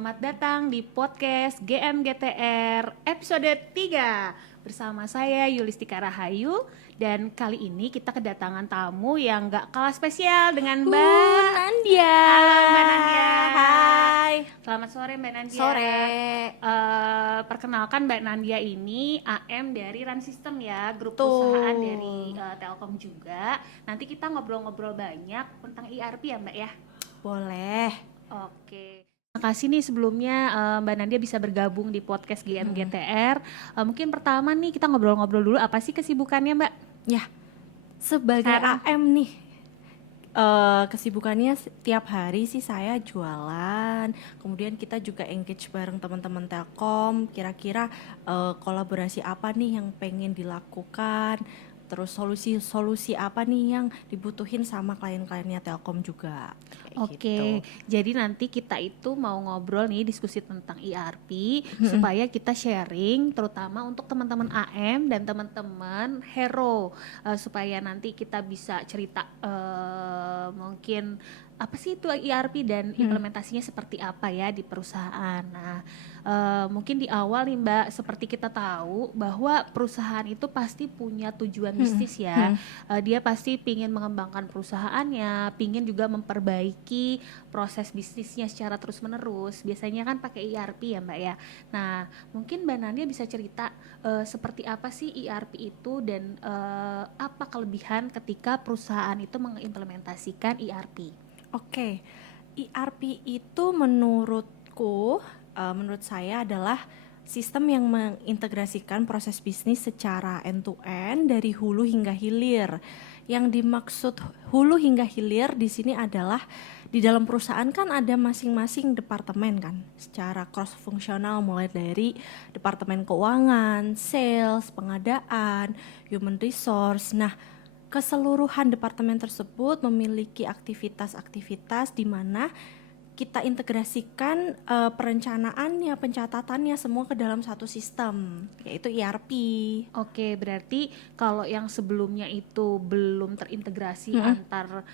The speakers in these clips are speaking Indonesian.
Selamat datang di podcast GMGTR episode 3 bersama saya Yulistika Rahayu. Dan kali ini kita kedatangan tamu yang gak kalah spesial dengan Mbak Nandia. Halo Mbak Nandia. Hai. Selamat sore Mbak Nandia. Sore. Perkenalkan Mbak Nandia ini AM dari Run System ya, grup Tuh. perusahaan dari Telkom juga. Nanti kita ngobrol-ngobrol banyak tentang ERP ya Mbak ya. Boleh. Oke. Terima kasih nih sebelumnya Mbak Nandia bisa bergabung di podcast GMGTR. Mungkin pertama nih kita ngobrol-ngobrol dulu, apa sih kesibukannya Mbak? Ya, sebagai Sekarang. AM nih, kesibukannya tiap hari sih saya jualan. Kemudian kita juga engage bareng teman-teman Telkom. Kira-kira kolaborasi apa nih yang pengen dilakukan? Terus solusi-solusi apa nih yang dibutuhin sama klien-kliennya Telkom juga. Oke, jadi nanti kita itu mau ngobrol nih, diskusi tentang ERP supaya kita sharing terutama untuk teman-teman AM dan teman-teman Hero, supaya nanti kita bisa cerita mungkin apa sih itu ERP dan implementasinya seperti apa ya di perusahaan. Nah, mungkin di awal nih Mbak, seperti kita tahu bahwa perusahaan itu pasti punya tujuan bisnis ya. Dia pasti pingin mengembangkan perusahaannya, pingin juga memperbaiki proses bisnisnya secara terus-menerus. Biasanya kan pakai ERP ya Mbak ya. Nah, mungkin Mbak Nandia bisa cerita seperti apa sih ERP itu dan apa kelebihan ketika perusahaan itu mengimplementasikan ERP. Oke, ERP itu menurut saya adalah sistem yang mengintegrasikan proses bisnis secara end-to-end dari hulu hingga hilir. Yang dimaksud hulu hingga hilir di sini adalah di dalam perusahaan kan ada masing-masing departemen kan, secara cross fungsional mulai dari departemen keuangan, sales, pengadaan, human resource. Nah, keseluruhan departemen tersebut memiliki aktivitas-aktivitas di mana kita integrasikan perencanaannya, pencatatannya semua ke dalam satu sistem, yaitu ERP. Oke, berarti kalau yang sebelumnya itu belum terintegrasi antar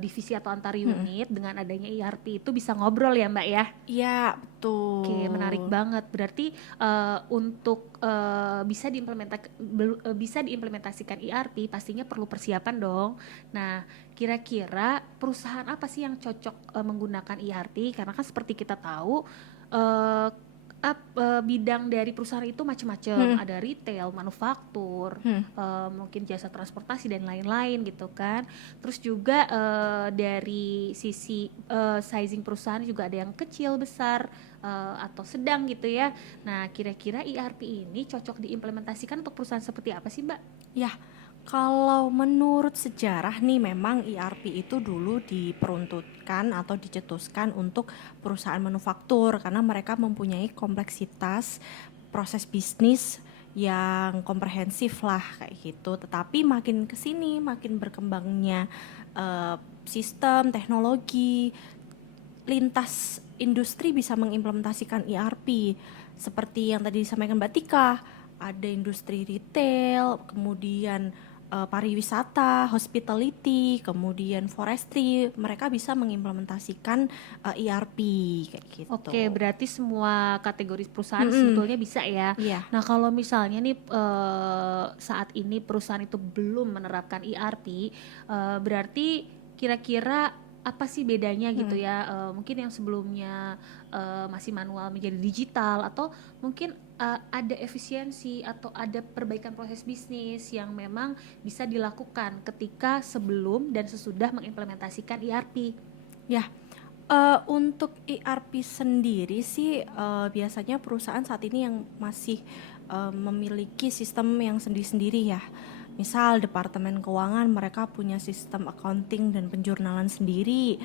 divisi atau antar unit, dengan adanya ERP itu bisa ngobrol ya Mbak ya? Iya, betul. Oke, menarik banget. Berarti untuk bisa diimplementasikan ERP pastinya perlu persiapan dong. Nah, kira-kira perusahaan apa sih yang cocok menggunakan ERP? Karena kan seperti kita tahu bidang dari perusahaan itu macam-macam. Ada retail, manufaktur, mungkin jasa transportasi dan lain-lain gitu kan. Terus juga dari sisi sizing perusahaan juga ada yang kecil, besar, atau sedang gitu ya. Nah, kira-kira ERP ini cocok diimplementasikan untuk perusahaan seperti apa sih Mbak? Ya, kalau menurut sejarah nih memang ERP itu dulu diperuntukkan atau dicetuskan untuk perusahaan manufaktur karena mereka mempunyai kompleksitas proses bisnis yang komprehensif lah kayak gitu. Tetapi makin kesini makin berkembangnya sistem teknologi, lintas industri bisa mengimplementasikan ERP seperti yang tadi disampaikan Mbak Tika. Ada industri retail, kemudian pariwisata, hospitality, kemudian forestry, mereka bisa mengimplementasikan ERP kayak gitu. Oke, berarti semua kategori perusahaan sebetulnya bisa ya. Iya. Nah, kalau misalnya nih saat ini perusahaan itu belum menerapkan ERP, berarti kira-kira apa sih bedanya gitu ya? Mungkin yang sebelumnya masih manual menjadi digital, atau mungkin ada efisiensi atau ada perbaikan proses bisnis yang memang bisa dilakukan ketika sebelum dan sesudah mengimplementasikan ERP. Ya, untuk ERP sendiri sih biasanya perusahaan saat ini yang masih memiliki sistem yang sendiri-sendiri ya. Misal Departemen Keuangan mereka punya sistem accounting dan penjurnalan sendiri,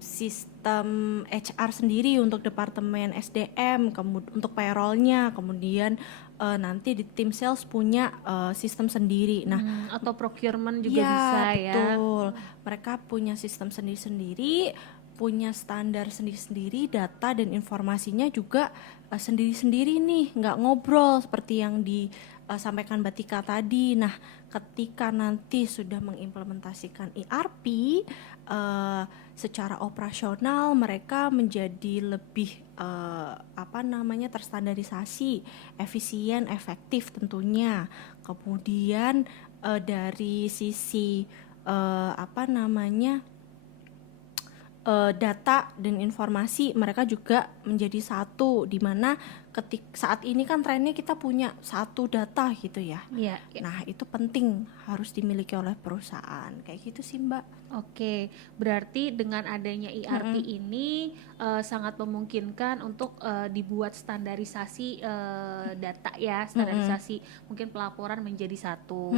sistem HR sendiri untuk Departemen SDM, untuk payrollnya, kemudian nanti di tim sales punya sistem sendiri. Nah, Atau procurement juga ya, bisa ya. betul. Mereka punya sistem sendiri-sendiri, punya standar sendiri-sendiri, data dan informasinya juga sendiri-sendiri nih, nggak ngobrol seperti yang di sampaikan Mbak Tika tadi. Nah, ketika nanti sudah mengimplementasikan ERP, secara operasional mereka menjadi lebih terstandarisasi, efisien, efektif tentunya. Kemudian dari sisi data dan informasi mereka juga menjadi satu, di mana saat ini kan trennya kita punya satu data gitu ya. Iya, iya. Nah, itu penting harus dimiliki oleh perusahaan. Kayak gitu sih, Mbak. Oke, berarti dengan adanya ERP ini sangat memungkinkan untuk dibuat standarisasi data ya, standarisasi mungkin pelaporan menjadi satu.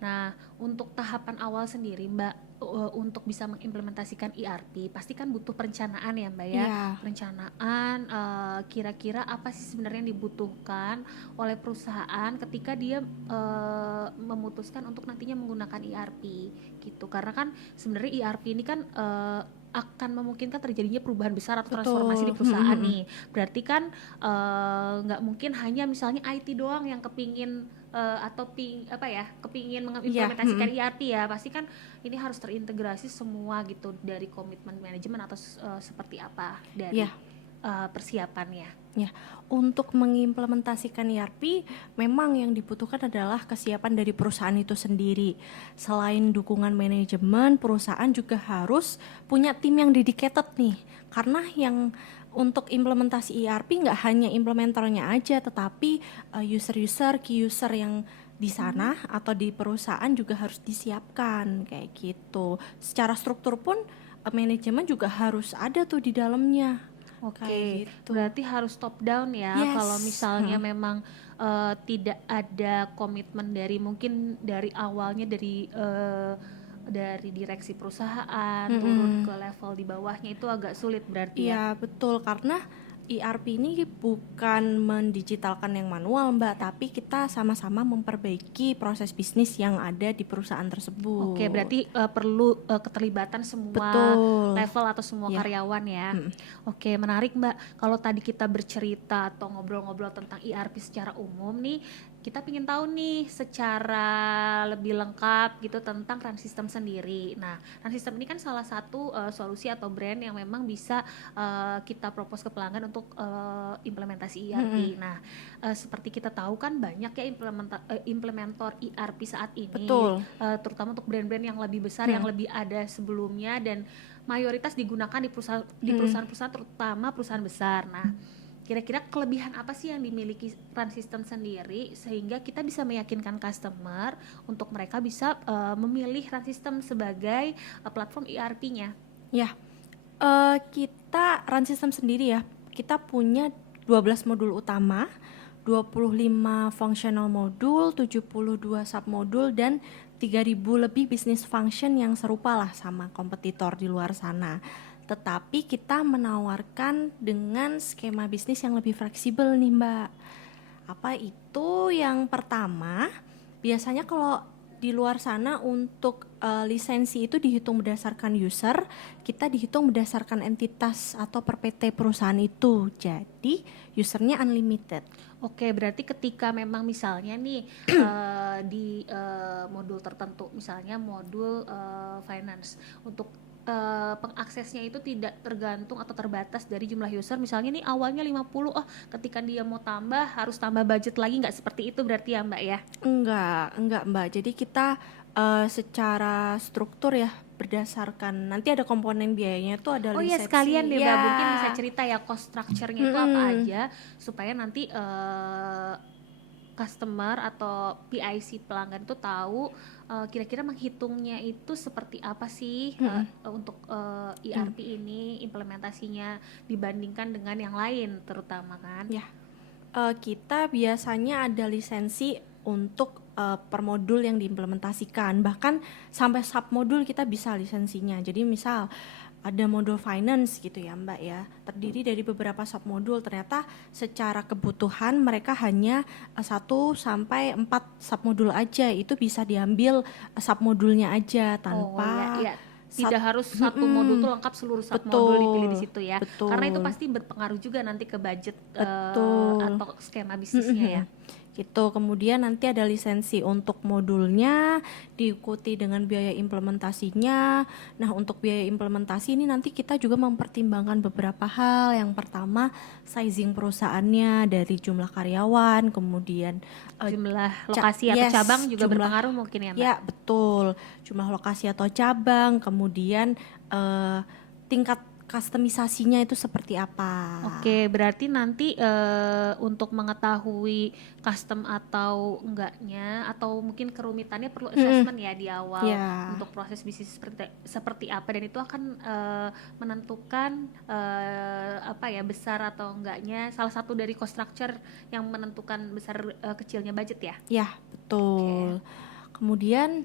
Nah, untuk tahapan awal sendiri Mbak, untuk bisa mengimplementasikan ERP pasti kan butuh perencanaan ya Mbak ya. Iya. Perencanaan kira-kira apa sih sebenarnya yang dibutuhkan oleh perusahaan ketika dia memutuskan untuk nantinya menggunakan ERP gitu. Karena kan sebenarnya ERP ini kan akan memungkinkan terjadinya perubahan besar atau transformasi di perusahaan nih. Berarti kan nggak mungkin hanya misalnya IT doang yang kepingin kepingin mengimplementasikan ERP ya. Pasti kan ini harus terintegrasi semua gitu dari komitmen manajemen atau seperti apa dari persiapannya. Ya, untuk mengimplementasikan ERP memang yang dibutuhkan adalah kesiapan dari perusahaan itu sendiri. Selain dukungan manajemen, perusahaan juga harus punya tim yang dedicated nih. Karena yang untuk implementasi ERP nggak hanya implementornya aja, tetapi user-user, key user yang di sana atau di perusahaan juga harus disiapkan kayak gitu. Secara struktur pun manajemen juga harus ada tuh di dalamnya. Oke, Gitu. berarti harus top down ya. Yes. Kalau misalnya memang tidak ada komitmen dari mungkin dari awalnya dari direksi perusahaan turun ke level di bawahnya itu agak sulit berarti ya. Iya betul, karena ERP ini bukan mendigitalkan yang manual Mbak, tapi kita sama-sama memperbaiki proses bisnis yang ada di perusahaan tersebut. Oke, berarti perlu keterlibatan semua level atau semua karyawan ya. Oke, menarik Mbak. Kalau tadi kita bercerita atau ngobrol-ngobrol tentang ERP secara umum nih, kita ingin tahu nih secara lebih lengkap gitu tentang Run System sendiri. Nah, Run System ini kan salah satu solusi atau brand yang memang bisa kita propose ke pelanggan untuk implementasi ERP. Nah, seperti kita tahu kan banyak ya implementor ERP saat ini. Betul. Terutama untuk brand-brand yang lebih besar, yang lebih ada sebelumnya dan mayoritas digunakan di perusahaan-perusahaan terutama perusahaan besar. Nah, kira-kira kelebihan apa sih yang dimiliki Run System sendiri sehingga kita bisa meyakinkan customer untuk mereka bisa memilih Run System sebagai platform ERP-nya? Ya, kita Run System sendiri ya, kita punya 12 modul utama, 25 functional modul, 72 submodul dan 3.000 lebih business function yang serupa lah sama kompetitor di luar sana. Tetapi kita menawarkan dengan skema bisnis yang lebih fleksibel nih Mbak. Apa itu? Yang pertama, biasanya kalau di luar sana untuk lisensi itu dihitung berdasarkan user, kita dihitung berdasarkan entitas atau per PT perusahaan itu. Jadi usernya unlimited. Oke, berarti ketika memang misalnya nih di modul tertentu, misalnya modul finance, untuk pengaksesnya itu tidak tergantung atau terbatas dari jumlah user, misalnya nih awalnya 50, ketika dia mau tambah harus tambah budget lagi, nggak seperti itu berarti ya Mbak ya? Enggak Mbak, jadi kita secara struktur ya berdasarkan nanti ada komponen biayanya tuh ada Oh iya, resepsi. sekalian deh Mbak, Ya. mungkin bisa cerita ya cost structure-nya itu apa aja supaya nanti customer atau PIC pelanggan itu tahu kira-kira menghitungnya itu seperti apa sih untuk ERP ini implementasinya dibandingkan dengan yang lain terutama kan? Ya, kita biasanya ada lisensi untuk per modul yang diimplementasikan, bahkan sampai submodul kita bisa lisensinya. Jadi misal ada modul finance gitu ya Mbak ya, terdiri dari beberapa submodul, ternyata secara kebutuhan mereka hanya 1 sampai 4 submodul aja, itu bisa diambil submodulnya aja tanpa tidak harus satu modul tuh lengkap seluruh submodul dipilih di situ ya. Betul. Karena itu pasti berpengaruh juga nanti ke budget Betul. atau skema bisnisnya ya. gitu. Kemudian nanti ada lisensi untuk modulnya, diikuti dengan biaya implementasinya. Nah, untuk biaya implementasi ini nanti kita juga mempertimbangkan beberapa hal. Yang pertama, sizing perusahaannya dari jumlah karyawan, kemudian Jumlah lokasi atau yes, cabang juga jumlah, berpengaruh mungkin ya, Mbak? ya betul, jumlah lokasi atau cabang, kemudian tingkat kustomisasinya itu seperti apa. Oke, berarti nanti untuk mengetahui custom atau enggaknya atau mungkin kerumitannya perlu assessment ya di awal Ya. untuk proses bisnis seperti apa, dan itu akan menentukan apa ya, besar atau enggaknya, salah satu dari cost structure yang menentukan besar kecilnya budget ya. Ya, betul. Kemudian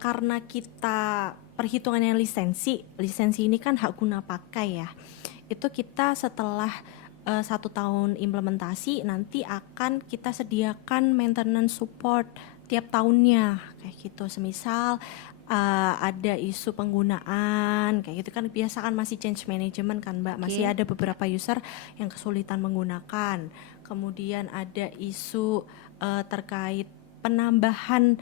karena kita perhitungannya lisensi ini kan hak guna pakai ya. Itu kita setelah 1 tahun implementasi nanti akan kita sediakan maintenance support tiap tahunnya kayak gitu. Semisal ada isu penggunaan kayak gitu kan, biasa kan masih change management kan Mbak, masih ada beberapa user yang kesulitan menggunakan. Kemudian ada isu terkait penambahan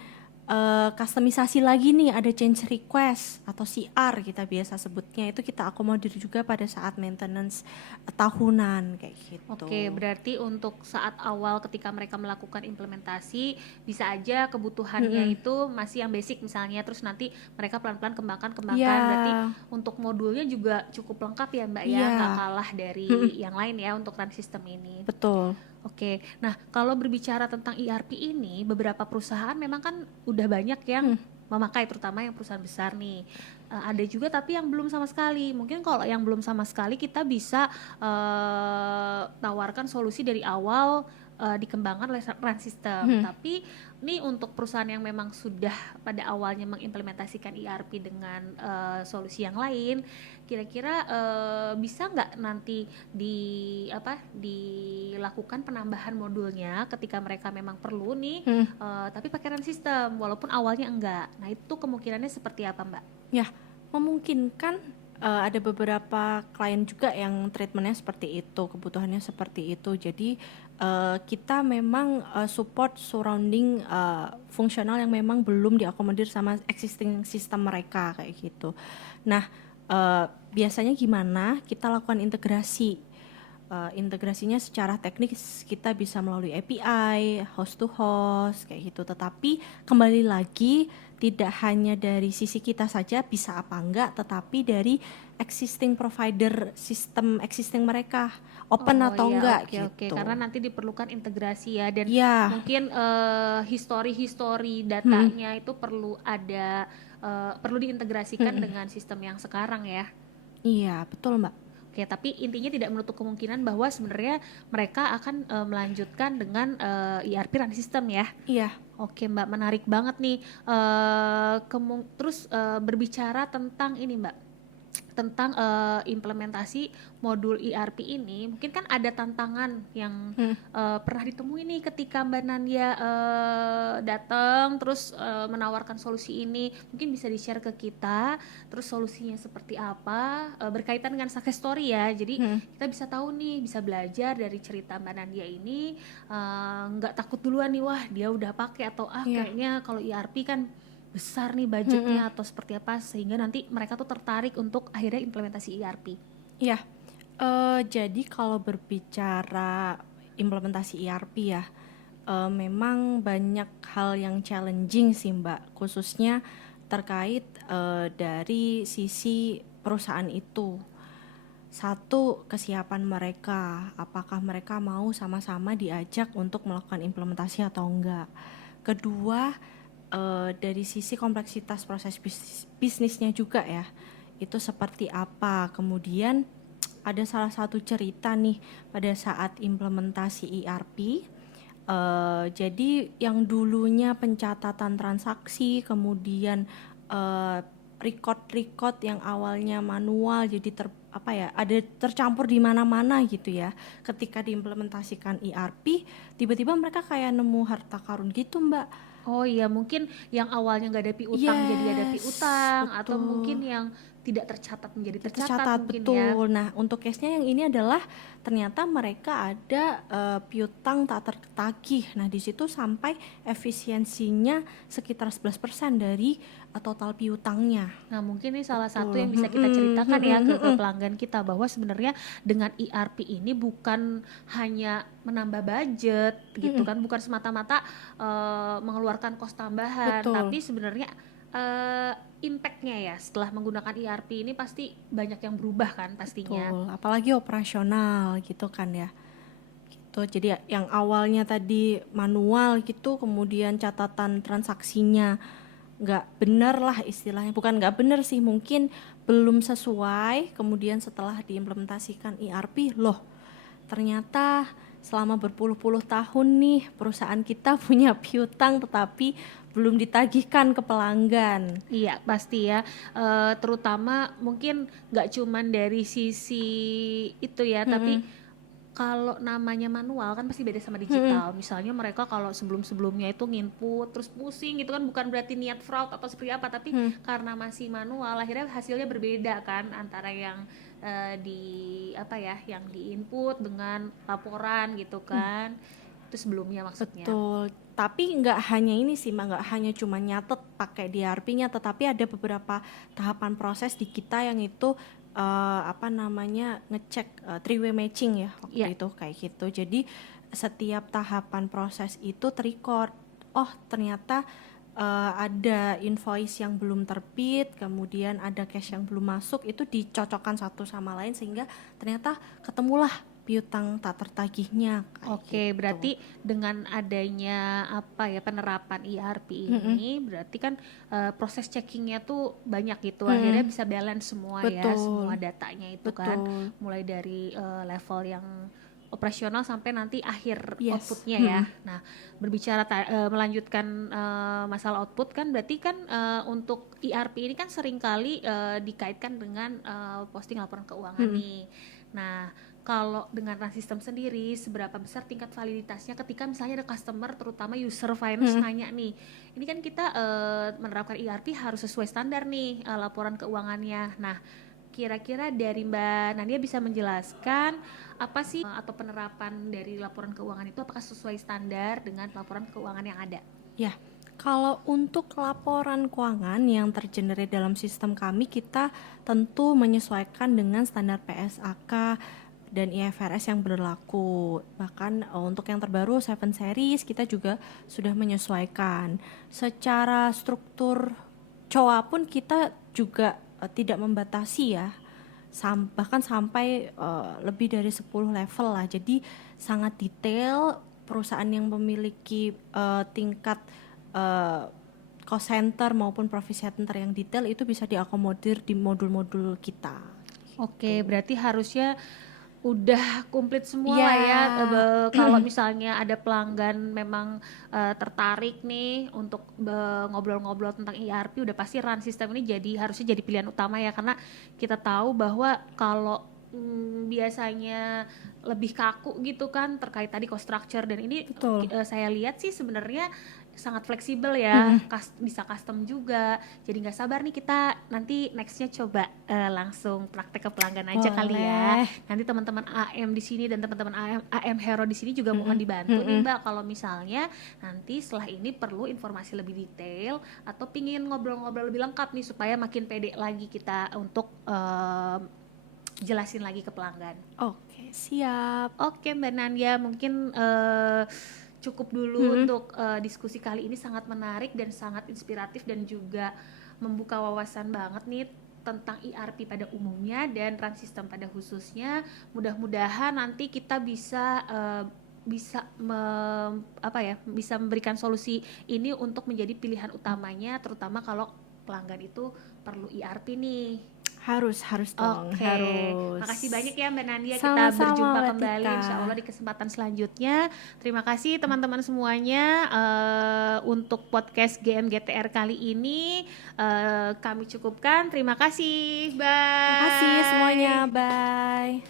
kustomisasi lagi nih, ada change request atau CR kita biasa sebutnya, itu kita akomodir juga pada saat maintenance tahunan kayak gitu. Oke, berarti untuk saat awal ketika mereka melakukan implementasi bisa aja kebutuhannya itu masih yang basic misalnya, terus nanti mereka pelan-pelan kembangkan. Iya. Berarti untuk modulnya juga cukup lengkap ya Mbak ya, Iya. nggak kalah dari yang lain ya untuk run system ini. Betul. Oke, nah kalau berbicara tentang ERP ini, beberapa perusahaan memang kan udah banyak yang memakai, terutama yang perusahaan besar nih. Ada juga tapi yang belum sama sekali. Mungkin kalau yang belum sama sekali kita bisa tawarkan solusi dari awal, dikembangkan oleh run system. Tapi ini untuk perusahaan yang memang sudah pada awalnya mengimplementasikan ERP dengan solusi yang lain, kira-kira bisa nggak nanti dilakukan penambahan modulnya ketika mereka memang perlu nih, tapi pakai run system walaupun awalnya enggak. Nah itu kemungkinannya seperti apa Mbak? Ya, memungkinkan. Ada beberapa klien juga yang treatmentnya seperti itu, kebutuhannya seperti itu. Jadi kita memang support surrounding fungsional yang memang belum diakomodir sama existing sistem mereka kayak gitu. Nah, biasanya gimana? Kita lakukan integrasi. Integrasinya secara teknis kita bisa melalui API, host to host kayak gitu. Tetapi kembali lagi tidak hanya dari sisi kita saja bisa apa enggak, tetapi dari existing provider sistem existing mereka open atau iya, enggak oke, gitu. karena nanti diperlukan integrasi ya, dan Ya. mungkin history datanya itu perlu ada, perlu diintegrasikan dengan sistem yang sekarang ya. Iya, betul Mbak. Oke, tapi intinya tidak menutup kemungkinan bahwa sebenarnya mereka akan melanjutkan dengan ERP run system ya. Iya. Oke Mbak, menarik banget nih. Terus berbicara tentang ini Mbak, tentang implementasi modul ERP ini, mungkin kan ada tantangan yang pernah ditemui nih ketika Mbak Nandia datang terus menawarkan solusi ini. Mungkin bisa di-share ke kita, terus solusinya seperti apa, berkaitan dengan success story ya. Jadi kita bisa tahu nih, bisa belajar dari cerita Mbak Nandia ini, nggak takut duluan nih, wah dia udah pakai atau kayaknya kalau ERP kan besar nih budgetnya atau seperti apa, sehingga nanti mereka tuh tertarik untuk akhirnya implementasi ERP. Iya, jadi kalau berbicara implementasi ERP ya, memang banyak hal yang challenging sih Mbak, khususnya terkait dari sisi perusahaan itu. Satu, kesiapan mereka, apakah mereka mau sama-sama diajak untuk melakukan implementasi atau enggak. Kedua, dari sisi kompleksitas proses bisnisnya juga ya, itu seperti apa. Kemudian ada salah satu cerita nih pada saat implementasi ERP. Jadi yang dulunya pencatatan transaksi, kemudian record yang awalnya manual jadi ada tercampur di mana-mana gitu ya. Ketika diimplementasikan ERP, tiba-tiba mereka kayak nemu harta karun gitu Mbak. Oh iya, mungkin yang awalnya nggak ada piutang jadi ada piutang, atau betul. mungkin yang tidak tercatat menjadi tercatat Tercatat, mungkin ya. betul. Nah, untuk case-nya yang ini adalah ternyata mereka ada piutang tak tertagih. Nah, di situ sampai efisiensinya sekitar 11% dari total piutangnya. Nah, mungkin ini salah satu Betul. yang bisa kita ceritakan ya ke pelanggan kita, bahwa sebenarnya dengan ERP ini bukan hanya menambah budget gitu kan, bukan semata-mata mengeluarkan kos tambahan, Betul. tapi sebenarnya impact-nya ya setelah menggunakan ERP ini pasti banyak yang berubah kan pastinya. Betul, apalagi operasional gitu kan ya. Gitu. Jadi yang awalnya tadi manual gitu, kemudian catatan transaksinya nggak benar lah istilahnya, bukan nggak benar sih, mungkin belum sesuai. Kemudian setelah diimplementasikan ERP, loh ternyata selama berpuluh-puluh tahun nih perusahaan kita punya piutang tetapi belum ditagihkan ke pelanggan. Iya pasti ya, terutama mungkin nggak cuman dari sisi itu ya, tapi kalau namanya manual kan pasti beda sama digital. Misalnya mereka kalau sebelum-sebelumnya itu nginput terus pusing gitu kan, bukan berarti niat fraud atau seperti apa, tapi karena masih manual akhirnya hasilnya berbeda kan antara yang yang di input dengan laporan gitu kan. Itu sebelumnya maksudnya. Betul, tapi nggak hanya ini sih Mbak, nggak hanya cuma nyatet pakai DRP-nya, tetapi ada beberapa tahapan proses di kita yang itu ngecek three-way matching ya waktu Iya. itu kayak gitu. Jadi setiap tahapan proses itu terrecord. Oh ternyata ada invoice yang belum terbit, kemudian ada cash yang belum masuk, itu dicocokkan satu sama lain sehingga ternyata ketemulah piutang tak tertagihnya. Oke, berarti dengan adanya penerapan ERP ini, berarti kan proses checkingnya tuh banyak gitu, akhirnya bisa balance semua ya, Betul. semua datanya itu kan, Betul. mulai dari level yang operasional sampai nanti akhir Yes. outputnya ya. Nah, berbicara melanjutkan masalah output kan, berarti kan untuk ERP ini kan seringkali dikaitkan dengan posting laporan keuangan nih. Nah, kalau dengan run system sendiri, seberapa besar tingkat validitasnya ketika misalnya ada customer, terutama user finance nanya nih, ini kan kita menerapkan ERP harus sesuai standar nih laporan keuangannya. Nah, kira-kira dari Mbak Nadia bisa menjelaskan apa sih atau penerapan dari laporan keuangan itu apakah sesuai standar dengan laporan keuangan yang ada? Ya, kalau untuk laporan keuangan yang tergenerate dalam sistem kami, kita tentu menyesuaikan dengan standar PSAK dan IFRS yang berlaku. Bahkan untuk yang terbaru 7 series kita juga sudah menyesuaikan. Secara struktur COA pun kita juga tidak membatasi ya. Bahkan sampai lebih dari 10 level lah. Jadi sangat detail. Perusahaan yang memiliki tingkat cost center maupun profit center yang detail itu bisa diakomodir di modul-modul kita. Oke, berarti harusnya udah komplit semua Ya. lah ya. Kalau misalnya ada pelanggan memang tertarik nih untuk ngobrol-ngobrol tentang ERP, udah pasti run system ini harusnya jadi pilihan utama ya, karena kita tahu bahwa kalau biasanya lebih kaku gitu kan terkait tadi cost structure, dan ini saya lihat sih sebenarnya sangat fleksibel ya, bisa custom juga. Jadi nggak sabar nih kita nanti nextnya coba langsung praktek ke pelanggan aja kali ya. Nanti teman-teman AM di sini dan teman-teman AM Hero di sini juga mohon dibantu nih Mbak, kalau misalnya nanti setelah ini perlu informasi lebih detail atau pingin ngobrol-ngobrol lebih lengkap nih supaya makin pede lagi kita untuk jelasin lagi ke pelanggan. Oke, siap. Oke Mbak Nadia, mungkin cukup dulu untuk diskusi kali ini, sangat menarik dan sangat inspiratif dan juga membuka wawasan banget nih tentang ERP pada umumnya dan run system pada khususnya. Mudah-mudahan nanti kita bisa memberikan solusi ini untuk menjadi pilihan utamanya, terutama kalau pelanggan itu perlu ERP nih. Harus dong, Oke, harus. makasih banyak ya Mbak Nadia. Kita Sama-sama, berjumpa Mbak kembali Tika. insya Allah di kesempatan selanjutnya. Terima kasih teman-teman semuanya untuk podcast GMGTR kali ini kami cukupkan. Terima kasih, bye. Terima kasih semuanya, bye.